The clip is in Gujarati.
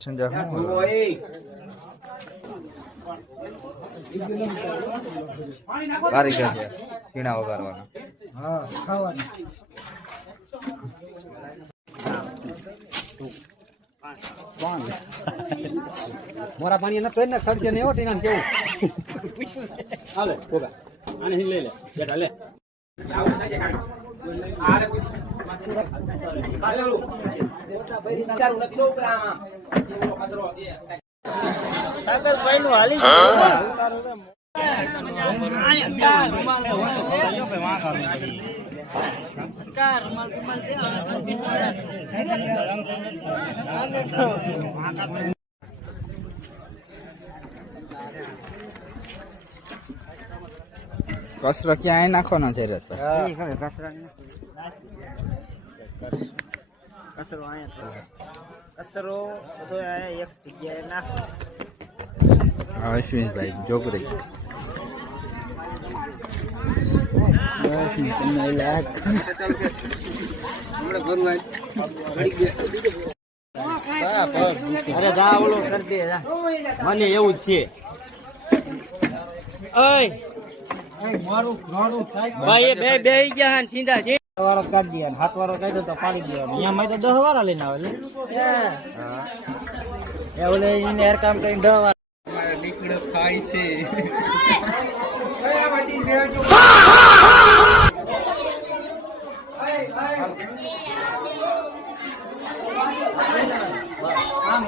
સંજા કારીગર છે છીણા વગાડવાના. હા ખાવાનું મોરા પાણી ન તો ને સડશે ને એવો ટીના કેવું હાલે કોગા આને હી લઈ લે બેટા લે સાગરભાઈ નું હાલી કચરો ક્યાં નાખવાનો છે રસભાઈ? કચરો અહીંયા કચરો બધો એક જગ્યાએ નાખો. હા અશ્વિનભાઈ જોગરી અરે જા ઓલો કરી દે મને એવું જ છે. મારું ભાઈ બે બે ગયા સીધા છે વાળો કાઢી દે હાથ વાળો કાઢ્યો તો પાડી દેવાનો. અહીંયા તો 10 વાળા લઈને આવે એ ઓલે એને હેર કામ કરીને 10 વાળા દીકડો ખાય છે. આમ